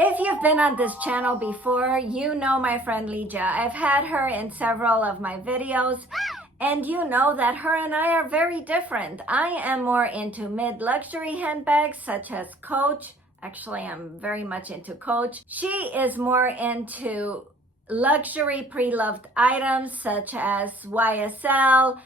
If you've been on this channel before, you know my friend Ligia. I've had her in several of my videos, and you know that her and I are very different. I am more into mid-luxury handbags such as Coach. Actually, I'm very much into Coach. She is more into luxury pre-loved items such as YSL,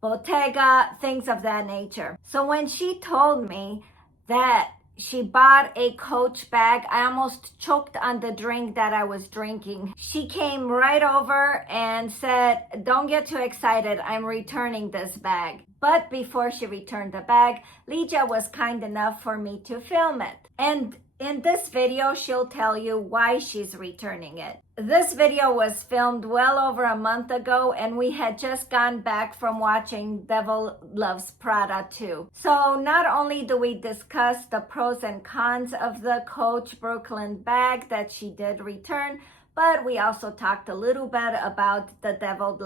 Bottega, things of that nature. So when she told me that she bought a Coach bag, I almost choked on the drink that I was drinking. She came right over and said, "Don't get too excited, I'm returning this bag." But before she returned the bag, Ligia was kind enough for me to film it. And in this video, she'll tell you why she's returning it. This video was filmed well over a month ago, and we had just gone back from watching Devil Wears Prada 2. So not only do we discuss the pros and cons of the Coach Brooklyn bag that she did return, but we also talked a little bit about the Devil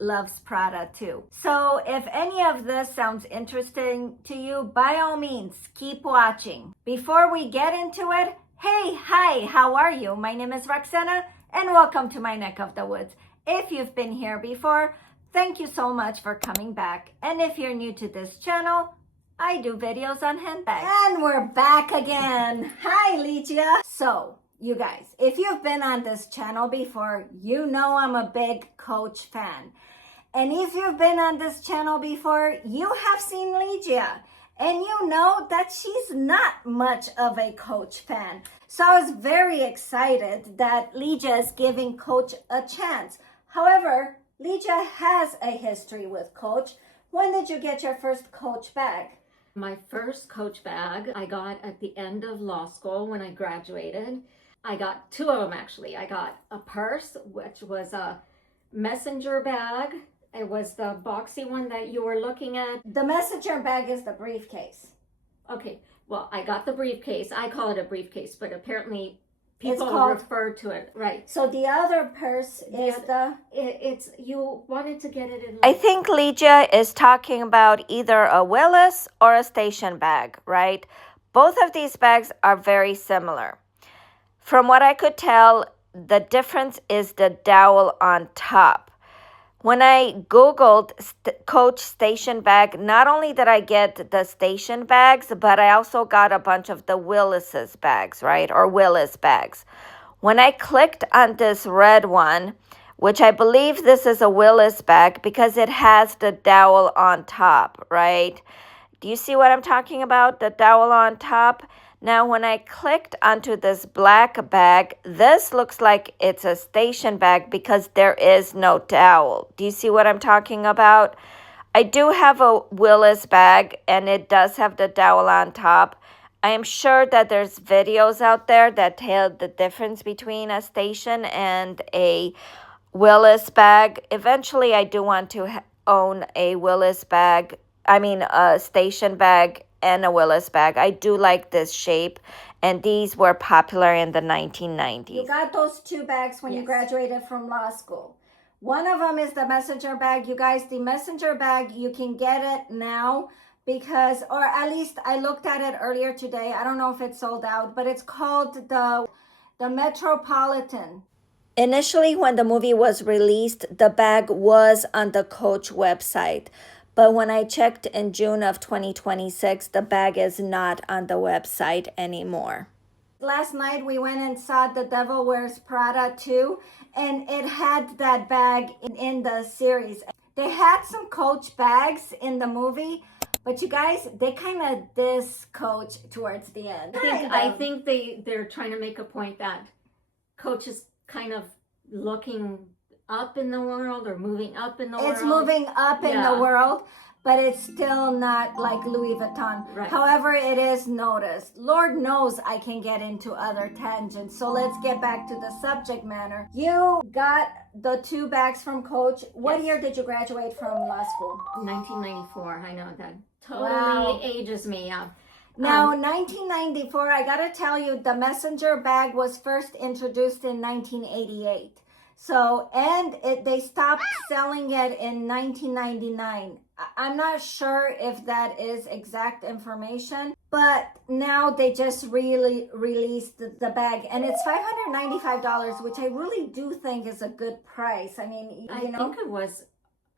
Wears Prada 2. So if any of this sounds interesting to you, by all means, keep watching. Before we get into it, hey, hi, how are you? My name is Roxana, and welcome to my neck of the woods. If you've been here before, thank you so much for coming back. And if you're new to this channel, I do videos on handbags. And we're back again. Hi, Ligia. So, you guys, if you've been on this channel before, you know I'm a big Coach fan. And if you've been on this channel before, you have seen Ligia. And you know that she's not much of a Coach fan. So I was very excited that Ligia is giving Coach a chance. However, Ligia has a history with Coach. When did you get your first Coach bag? My first Coach bag I got at the end of law school when I graduated. I got two of them actually. I got a purse, which was a messenger bag. It was the boxy one that you were looking at. The messenger bag is the briefcase. Okay, well, I got the briefcase. I call it a briefcase, but apparently people called, refer to it, right. So the other purse is It's, you wanted to get it in. I think Ligia is talking about either a Willis or a station bag, right? Both of these bags are very similar. From what I could tell, the difference is the dowel on top. When I Googled Coach station bag, not only did I get the station bags, but I also got a bunch of the Willis's bags, right? Or Willis bags. When I clicked on this red one, which I believe this is a Willis bag because it has the dowel on top, right? Do you see what I'm talking about? The dowel on top? Now, when I clicked onto this black bag, this looks like it's a station bag because there is no dowel. Do you see what I'm talking about? I do have a Willis bag, and it does have the dowel on top. I am sure that there's videos out there that tell the difference between a station and a Willis bag. Eventually, I do want to own a Willis bag. A station bag and a Willis bag. I do like this shape, and these were popular in the 1990s. You got those two bags when you graduated from law school. One of them is the messenger bag. You guys, the messenger bag, you can get it now because, or at least I looked at it earlier today. I don't know if it's sold out, but it's called the Metropolitan. Initially, when the movie was released, the bag was on the Coach website. But when I checked in June of 2026, the bag is not on the website anymore. Last night we went and saw The Devil Wears Prada 2, and it had that bag in the series. They had some Coach bags in the movie, but you guys, they kind of diss Coach towards the end. I think they're trying to make a point that Coach is kind of looking up in the world or moving up in the world. It's moving up in the world, but it's still not like Louis Vuitton. Right. However, it is noticed. Lord knows I can get into other tangents. So let's get back to the subject matter. You got the two bags from Coach. What year did you graduate from law school? 1994. I know that totally ages me. Now, 1994, I gotta tell you, the messenger bag was first introduced in 1988. So, and they stopped selling it in 1999. I'm not sure if that is exact information, but now they just really released the bag, and it's $595, which I really do think is a good price. I mean, I think it was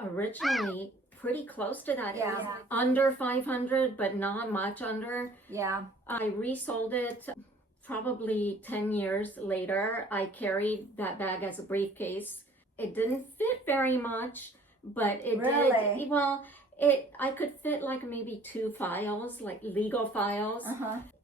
originally pretty close to that. Yeah. It was under 500, but not much under. Yeah. I resold it probably 10 years later. I carried that bag as a briefcase. It didn't fit very much, but it Really? did. Well, I could fit like maybe 2 files, like legal files,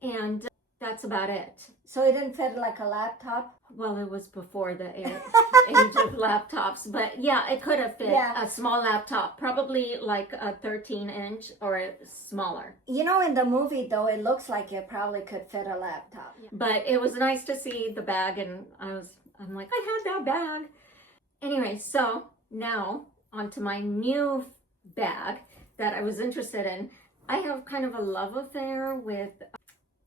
and that's about it. So it didn't fit like a laptop? Well, it was before the age of laptops, but yeah, it could have fit a small laptop, probably like a 13-inch or smaller. You know, in the movie though, it looks like it probably could fit a laptop. But it was nice to see the bag, and I'm like, I had that bag. Anyway, so now onto my new bag that I was interested in. I have kind of a love affair with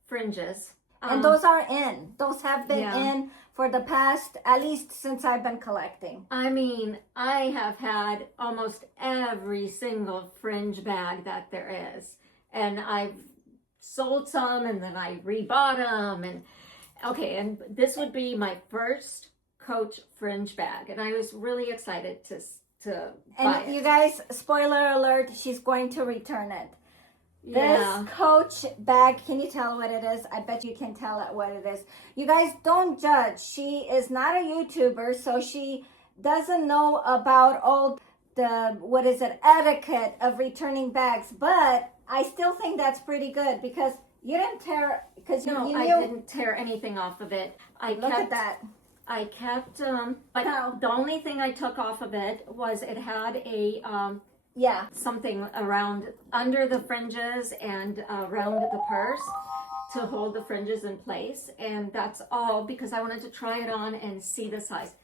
fringes. And those are in. Those have been in for the past, at least since I've been collecting. I mean, I have had almost every single fringe bag that there is. And I've sold some, and then I rebought them. And this would be my first Coach fringe bag. And I was really excited to buy it. And you guys, spoiler alert, she's going to return it. Yeah. This Coach bag, can you tell what it is? I bet you can tell what it is. You guys, don't judge. She is not a YouTuber, so she doesn't know about all the, etiquette of returning bags. But I still think that's pretty good because you didn't tear, because No, you I knew. didn't tear anything off of it. Look at that. I kept, but the only thing I took off of it was it had a, something around under the fringes and around the purse to hold the fringes in place. And that's all because I wanted to try it on and see the size.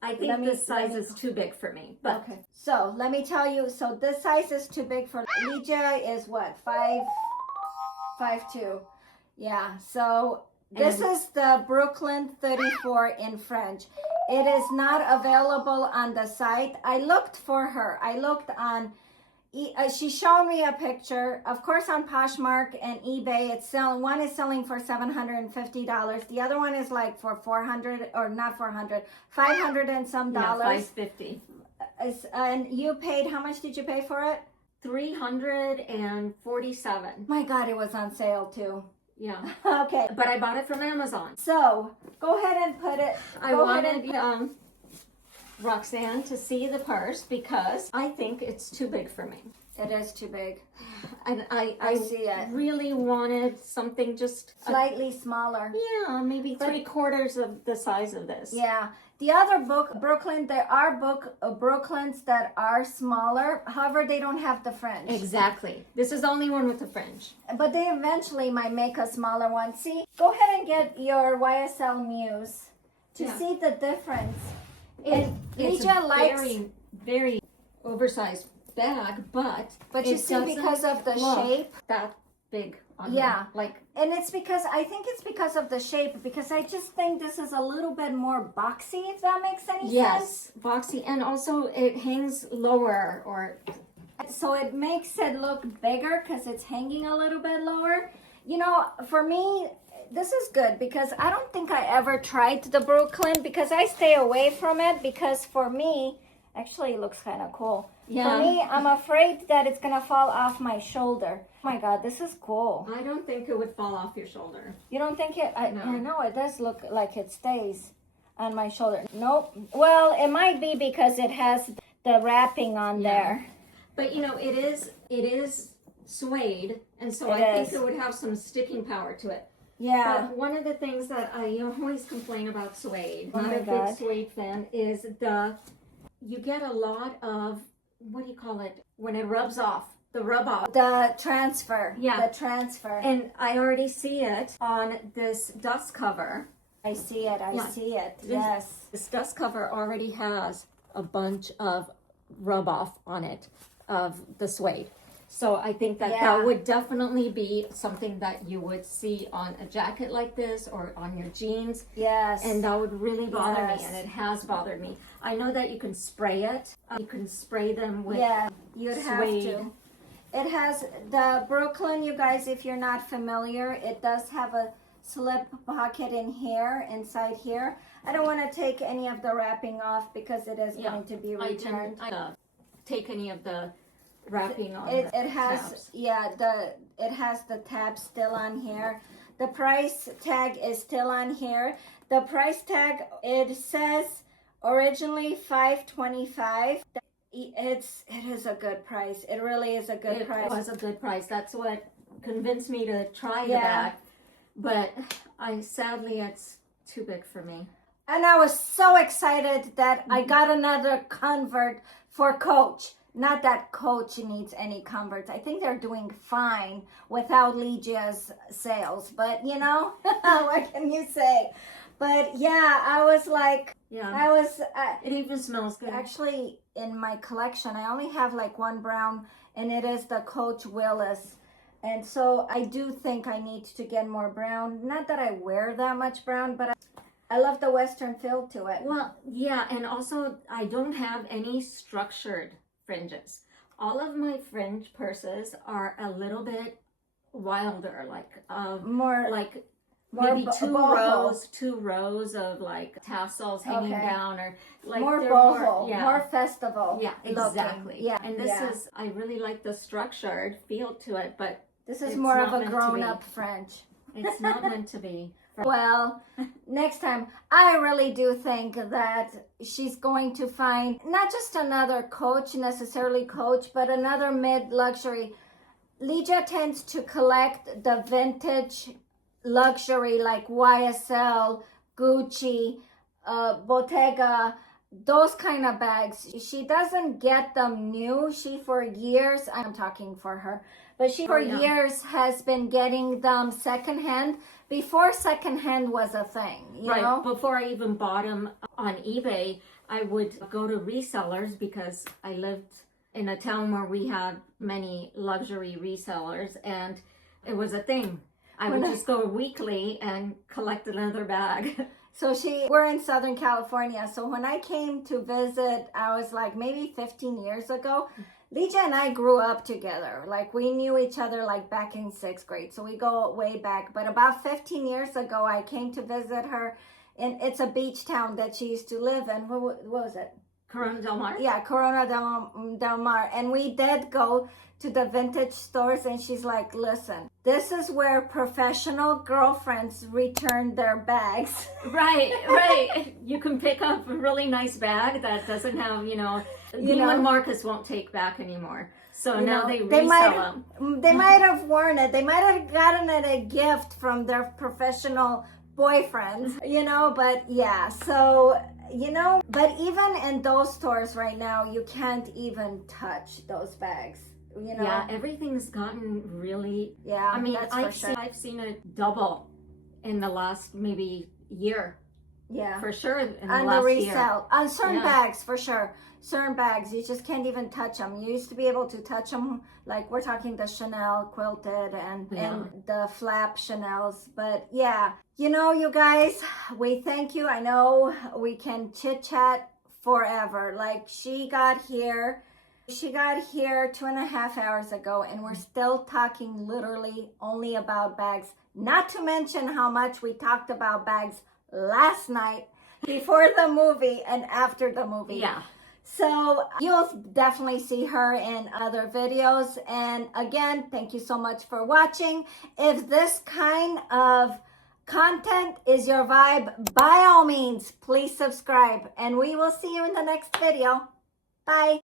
I think this size is too big for me. But okay. So let me tell you. So this size is too big for Ligia. Is what 5'2". Yeah. So this is the Brooklyn 34 in French. It is not available on the site. I looked for her. I looked on. She showed me a picture. Of course, on Poshmark and eBay, it's selling. One is selling for $750. The other one is like for 400 or not 400, 500 and some dollars. $550. And you paid. How much did you pay for it? $347. My God, it was on sale too. Yeah. Okay. But I bought it from Amazon. So go ahead and put it. I wanted Roxanne to see the purse because I think it's too big for me. It is too big. And I see it. really wanted something just Slightly smaller. Yeah, maybe 3/4 of the size of this. Yeah. The other Brooklyn, there are Brooklyns that are smaller. However, they don't have the fringe. Exactly. This is the only one with the fringe. But they eventually might make a smaller one. See, go ahead and get your YSL Muse to see the difference. It's Ligia a likes very, very oversized bag, but you see, because of the shape, that big on yeah, like, and I think it's because of the shape, because I just think this is a little bit more boxy, if that makes any sense. Yes, boxy, and also it hangs lower, so it makes it look bigger because it's hanging a little bit lower. You know, for me, this is good because I don't think I ever tried the Brooklyn because I stay away from it because for me, actually it looks kind of cool. Yeah. For me, I'm afraid that it's going to fall off my shoulder. Oh my God, this is cool. I don't think it would fall off your shoulder. You don't think it? No. I know it does look like it stays on my shoulder. Nope. Well, it might be because it has the wrapping on there. But you know, it is suede, and so I think it would have some sticking power to it. Yeah. But one of the things that I always complain about suede, Oh not a my God. big suede fan, is you get a lot of, what do you call it, when it rubs off, the rub off. The transfer. Yeah. The transfer. And I already see it on this dust cover. I see it. I see it. Yes. This dust cover already has a bunch of rub off on it of the suede. So I think that Yeah. that would definitely be something that you would see on a jacket like this or on your jeans. Yes. And that would really bother Yes. me, and it has bothered me. I know that you can spray it. You can spray them with yeah, you'd have suede. to. It has the Brooklyn, you guys, if you're not familiar, it does have a slip pocket in here, inside here. I don't want to take any of the wrapping off because it is Yeah, going to be I returned. didn't take any of the wrapping on It the has tabs. it has the tab still on here. The price tag is still on here. The price tag, it says originally $525. It is a good price. It really is a good price. It was a good price. That's what convinced me to try the Yeah. bag. But sadly it's too big for me. And I was so excited that I got another convert for Coach. Not that Coach needs any converts. I think they're doing fine without Ligia's sales. But you know, what can you say? But yeah, I was like, Yeah. It even smells good. actually in my collection, I only have like one brown, and it is the Coach Willis. And so I do think I need to get more brown. Not that I wear that much brown, but I love the Western feel to it. Well, yeah, and also I don't have any structured fringes. All of my fringe purses are a little bit wilder, like More maybe boho. two rows of like tassels hanging Okay. down, or like more they're boho, yeah. more festival. Yeah, looking. exactly. Yeah, and this yeah. is, I really like the structured feel to it, but This is it's more of not a meant to grown-up be. French. It's not meant to be. Well, next time, I really do think that she's going to find not just another Coach, necessarily Coach, but another mid-luxury. Ligia tends to collect the vintage luxury like YSL, Gucci, Bottega, those kind of bags. She doesn't get them new. She for years, I'm talking for her, but she for years has been getting them secondhand before secondhand was a thing, you know? Before I even bought them on eBay, I would go to resellers because I lived in a town where we had many luxury resellers, and it was a thing. I would just go weekly and collect another bag. So we're in Southern California. So when I came to visit, I was like maybe 15 years ago. Ligia and I grew up together. Like we knew each other like back in 6th grade. So we go way back. But about 15 years ago, I came to visit her. And it's a beach town that she used to live in. What was it? Corona Del Mar? Yeah, Corona Del Mar. And we did go to the vintage stores, and she's like, listen, this is where professional girlfriends return their bags. Right. You can pick up a really nice bag that doesn't have, and Marcus won't take back anymore. So now they resell them. They might have worn it. They might have gotten it a gift from their professional boyfriends, but yeah. So, but even in those stores right now, you can't even touch those bags. Yeah, everything's gotten really. Yeah, I mean, that's I've seen it double in the last maybe year. Yeah, for sure. In the on last the resale, year. on certain bags, for sure. Certain bags, you just can't even touch them. You used to be able to touch them, like we're talking the Chanel quilted and the flap Chanels. But yeah, you guys, we thank you. I know we can chit chat forever. Like she got here 2.5 hours ago, and we're still talking literally only about bags. Not to mention how much we talked about bags last night, before the movie and after the movie. Yeah. So you'll definitely see her in other videos. And again, thank you so much for watching. If this kind of content is your vibe, by all means, please subscribe. And we will see you in the next video. Bye.